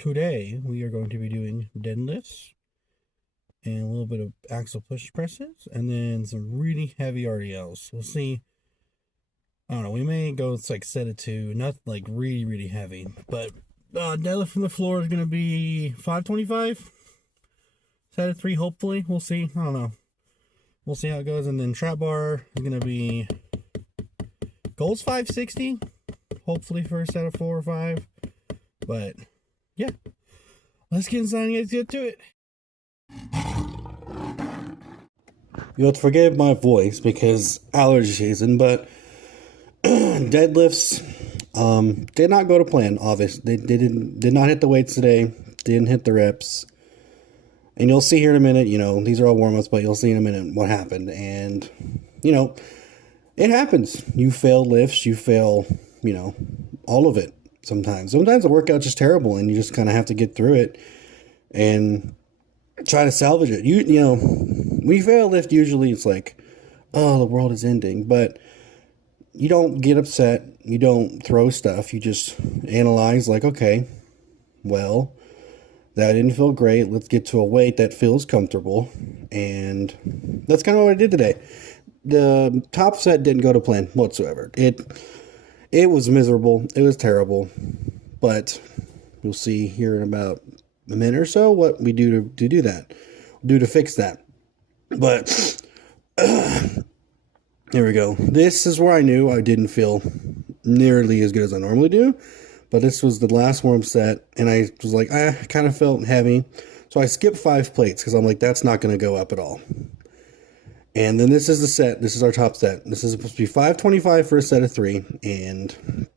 Today we are going to be doing deadlifts and a little bit of axle push presses and then some really heavy RDLs. We'll see. I don't know. We may go with like set of two, not like really heavy, but deadlift from the floor is going to be 525. Set of three, hopefully. We'll see. I don't know. We'll see how it goes. And then trap bar is going to be goal's 560. Hopefully for a set of 4 or 5. But yeah, let's get inside and let's get to it. You'll have to forgive my voice because allergy season, but deadlifts did not go to plan. Obviously, they did not hit the weights today. Didn't hit the reps, and you'll see here in a minute. You know, these are all warm ups, but you'll see in a minute what happened. And you know, it happens. You fail lifts. You fail. You know, all of it. Sometimes the workout's just terrible, and you just kind of have to get through it and try to salvage it. You know, when you fail a lift, usually it's like, oh, the world is ending. But you don't get upset. You don't throw stuff. You just analyze like, okay, well, that didn't feel great. Let's get to a weight that feels comfortable. And that's kind of what I did today. The top set didn't go to plan whatsoever. It was miserable. It was terrible. But we'll see here in about a minute or so what we do to do that. Do to fix that. But here we go. This is where I knew I didn't feel nearly as good as I normally do. But this was the last warm set. And I was like, I kind of felt heavy. So I skipped 5 plates because I'm like, that's not going to go up at all. And then this is the set. This is our top set. This is supposed to be 525 for a set of 3. And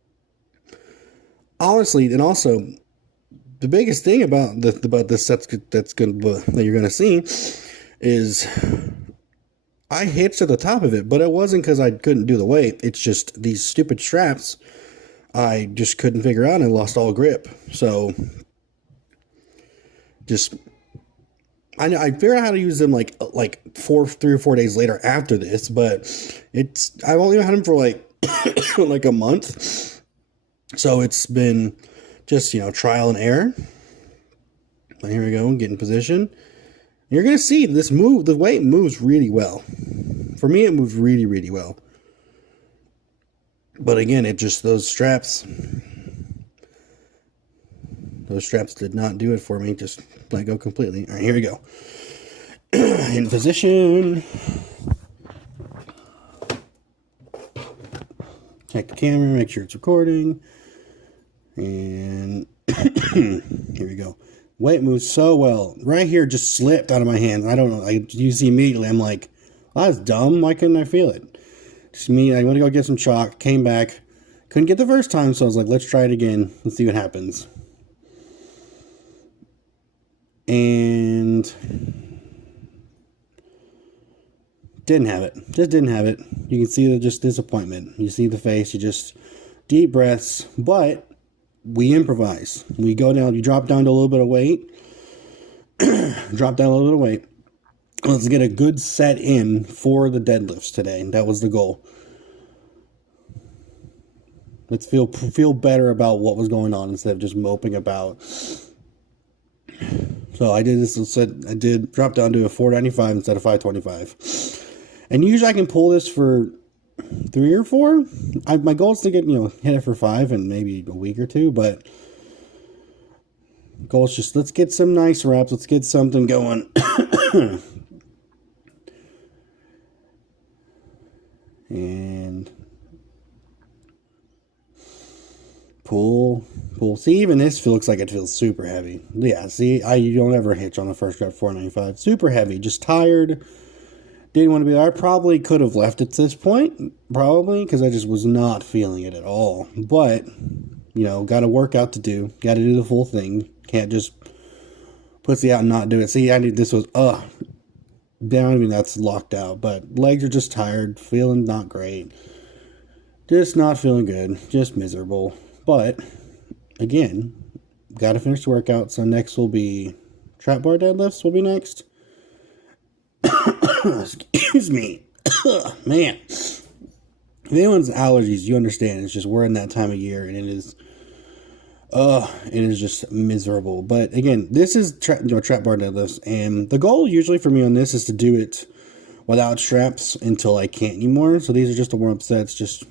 honestly, and also, the biggest thing about this set that you're gonna see is I hitched at the top of it, but it wasn't because I couldn't do the weight. It's just these stupid straps I just couldn't figure out and lost all grip. So just I figured out how to use them like 3 or 4 days later after this, but I've only had them for like like a month, so it's been just, you know, trial and error. But here we go, get in position. You're gonna see this move. The weight moves really well. For me, it moves really well. But again, it just those straps did not do it for me. Just let go completely. All right, here we go. In position. Check the camera, make sure it's recording. And here we go. Weight moves so well. Right here just slipped out of my hand. I don't know. You see immediately, I'm like, well, that's dumb. Why couldn't I feel it? Just me, I went to go get some chalk, came back. Couldn't get the first time, so I was like, let's try it again. Let's see what happens. And didn't have it. Just didn't have it. You can see the just disappointment. You see the face. You just deep breaths. But we improvise. We go down. You drop down to a little bit of weight. Drop down a little bit of weight. Let's get a good set in for the deadlifts today. That was the goal. Let's feel better about what was going on instead of just moping about. So I did this. I did drop down to a 495 instead of 525. And usually I can pull this for 3 or 4. My goal is to get, hit it for 5 in maybe a week or 2. But goal is just, let's get some nice reps. Let's get something going. And pull. See, even this looks like it feels super heavy. Yeah, see, you don't ever hitch on the first rep 495. Super heavy, just tired. Didn't want to be there. I probably could have left at this point, probably, because I just was not feeling it at all. But, got a workout to do. Got to do the full thing. Can't just pussy out and not do it. See, I knew this was, down, that's locked out. But legs are just tired, feeling not great. Just not feeling good. Just miserable. But, again, got to finish the workout. So next will be trap bar deadlifts will be next. Excuse me. Man. If anyone's allergies, you understand. It's just we're in that time of year, and it is It is just miserable. But again, this is trap bar deadlifts, and the goal usually for me on this is to do it without straps until I can't anymore. So these are just the warm-up sets, just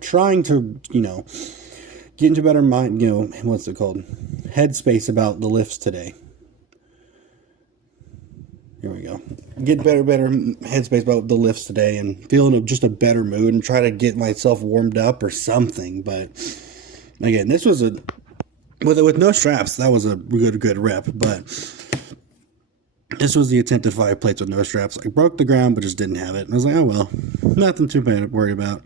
trying to get into better mind, what's it called, headspace about the lifts today. Here we go. Get better headspace about the lifts today, and feel in just a better mood, and try to get myself warmed up or something. But again, this was with no straps. That was a good rep. But this was the attempted 5 plates with no straps. I broke the ground, but just didn't have it. And I was like, oh well, nothing too bad to worry about.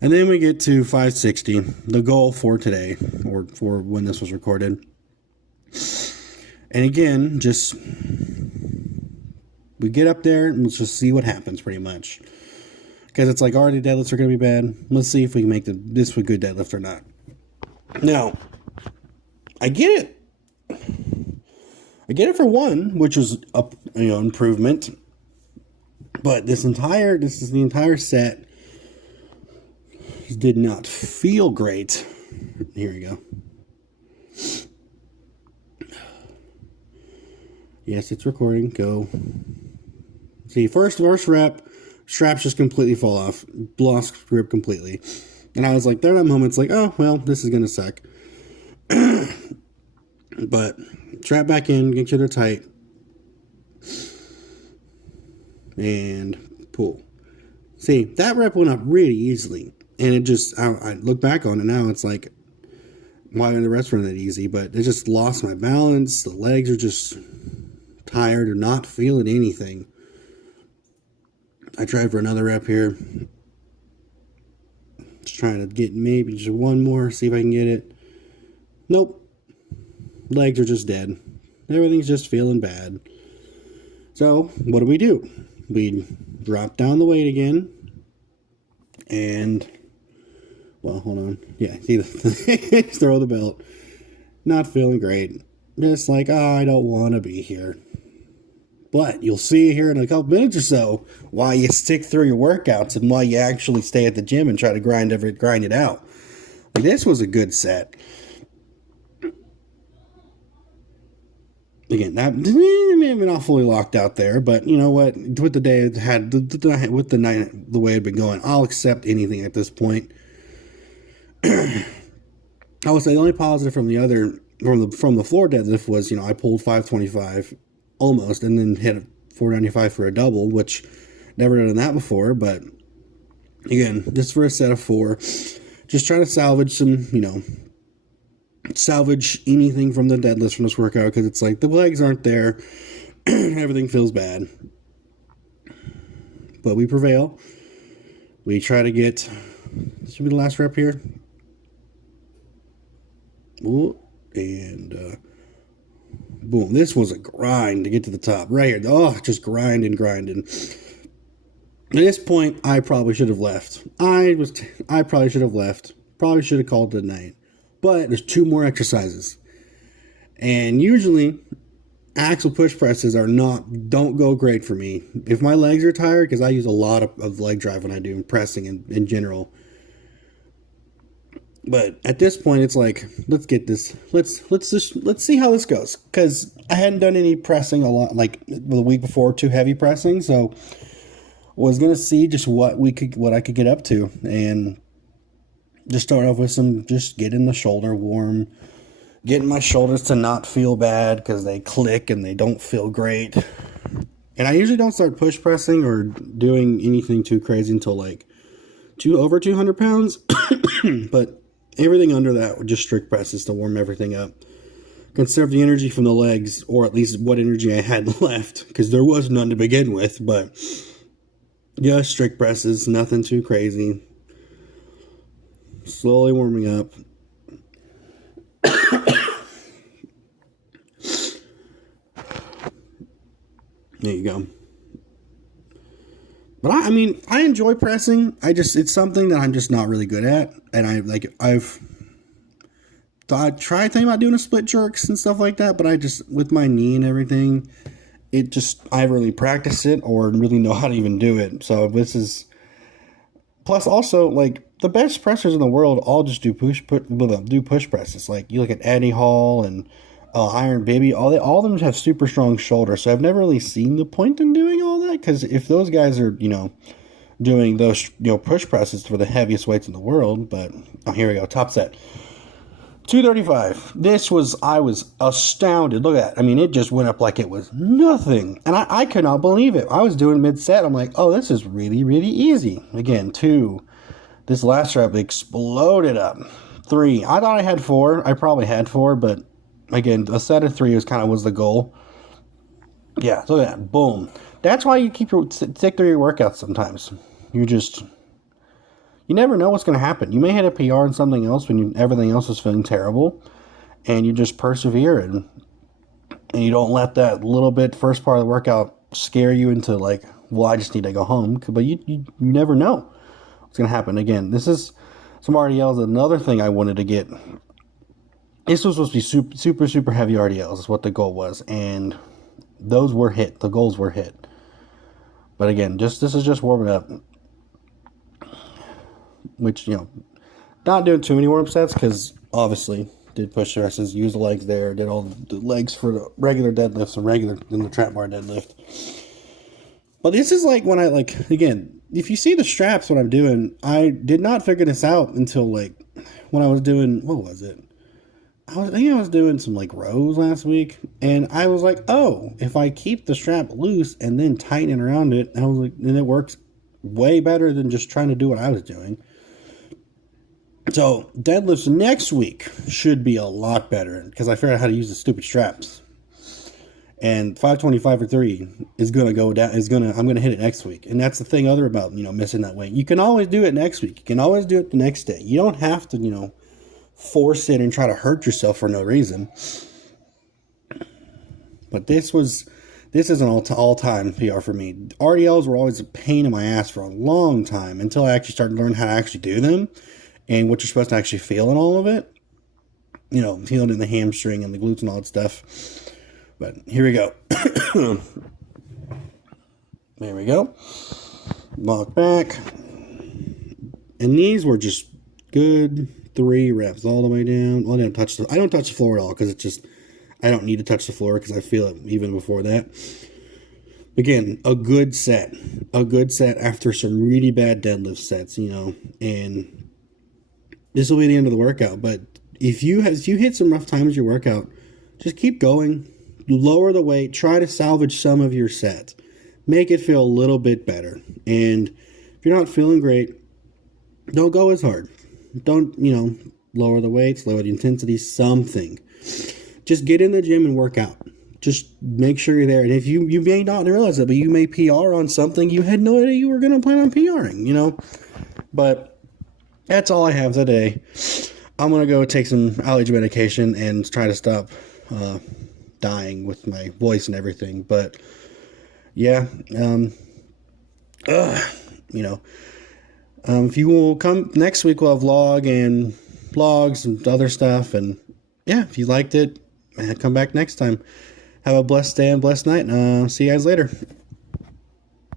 And then we get to 560, the goal for today, or for when this was recorded. And again, just we get up there and let's just see what happens, pretty much. Because it's like, already deadlifts are going to be bad. Let's see if we can make this a good deadlift or not. Now, I get it. I get it for one, which was a improvement. But this is the entire set did not feel great. Here we go. Yes, it's recording. Go. See, first rep, straps just completely fall off. Lost grip completely. And I was like, there are moments like, oh, well, this is going to suck. But strap back in, get you they're tight. And pull. See, that rep went up really easily. And it just, I look back on it now, it's like, why are the reps running that easy? But it just lost my balance. The legs are just tired or not feeling anything. I tried for another rep here. Just trying to get maybe just one more, see if I can get it. Nope. Legs are just dead. Everything's just feeling bad. So, what do? We drop down the weight again. And, well, hold on. Yeah, see, throw the belt. Not feeling great. Just like, oh, I don't want to be here. But you'll see here in a couple minutes or so why you stick through your workouts and why you actually stay at the gym and try to grind it out. Like, this was a good set. Again, that maybe not fully locked out there, but you know what? With the day it had, with the night, the way it had been going, I'll accept anything at this point. I would say the only positive from the floor deadlift was, I pulled 525 almost, and then hit 495 for a double, which never done that before. But again, just for a set of 4, just trying to salvage some, salvage anything from the deadlifts from this workout, because it's like the legs aren't there. Everything feels bad, but we prevail. We try to get, this should be the last rep here. Ooh, and boom, this was a grind to get to the top right here. Oh, just grinding. At this point, I probably should have left. I probably should have left. Probably should have called it a night. But there's 2 more exercises. And usually, axle push presses don't go great for me. If my legs are tired, because I use a lot of leg drive when I do pressing in general. But at this point, it's like, let's get this. Let's see how this goes. Because I hadn't done any pressing a lot, like the week before, too heavy pressing. So was gonna see just what I could get up to, and just start off with just getting the shoulder warm, getting my shoulders to not feel bad because they click and they don't feel great. And I usually don't start push pressing or doing anything too crazy until like over 200 pounds. But everything under that would just strict presses to warm everything up. Conserve the energy from the legs, or at least what energy I had left, because there was none to begin with. But yeah, strict presses, nothing too crazy. Slowly warming up. There you go. But I enjoy pressing. It's something that I'm just not really good at. And I've tried thinking about doing a split jerks and stuff like that, but with my knee and everything, I really practice it or really know how to even do it. So plus also, like, the best pressers in the world all just do push presses. Like you look at Eddie Hall and Iron Baby, all of them have super strong shoulders. So I've never really seen the point in doing all that, because if those guys are doing those push presses for the heaviest weights in the world. But here we go, top set. 235. I was astounded. Look at that. I mean, it just went up like it was nothing. And I could not believe it. I was doing mid-set. I'm like, oh, this is really, really easy. Again, 2. This last rep exploded up. 3. I thought I had 4. I probably had 4, but again, a set of 3 was the goal. Yeah, look at that. Boom. That's why you stick through your workouts sometimes. You never know what's going to happen. You may hit a PR in something else when everything else is feeling terrible, and you just persevere, and you don't let that little bit first part of the workout scare you into like, well, I just need to go home. But you never know what's going to happen. Again, this is some RDLs. Another thing I wanted to get. This was supposed to be super, super heavy RDLs is what the goal was, and those were hit. The goals were hit. But again, this is just warming up. Which, not doing too many warm-up sets, because obviously did push presses, used the legs there, did all the legs for the regular deadlifts and in the trap bar deadlift. But this is like when again, if you see the straps, what I'm doing, I did not figure this out until when I was doing, what was it? I think I was doing some rows last week, and I was like, oh, if I keep the strap loose and then tighten it around it, I was like, then it works way better than just trying to do what I was doing. So deadlifts next week should be a lot better, because I figured out how to use the stupid straps. And 525 for 3 is gonna go down. I'm gonna hit it next week, and that's the thing about missing that weight. You can always do it next week. You can always do it the next day. You don't have to force it and try to hurt yourself for no reason. But this is an all-time PR for me. RDLs were always a pain in my ass for a long time, until I actually started to learn how to actually do them and what you're supposed to actually feel in all of it. Feeling in the hamstring and the glutes and all that stuff. But here we go. There we go. Walk back. And these were just good 3 reps all the way down. Well, I don't touch the floor at all, because it's just, I don't need to touch the floor because I feel it even before that. Again, a good set after some really bad deadlift sets, and this will be the end of the workout. But if you hit some rough times in your workout, just keep going, lower the weight, try to salvage some of your set, make it feel a little bit better. And if you're not feeling great, don't go as hard. Don't, lower the weights, lower the intensity, something. Just get in the gym and work out. Just make sure you're there. And if you may not realize it, but you may PR on something you had no idea you were going to plan on PRing, But that's all I have today. I'm going to go take some allergy medication and try to stop dying with my voice and everything. But, yeah, if you will come next week, we'll have vlogs and other stuff. And, yeah, if you liked it, come back next time. Have a blessed day and blessed night. See you guys later.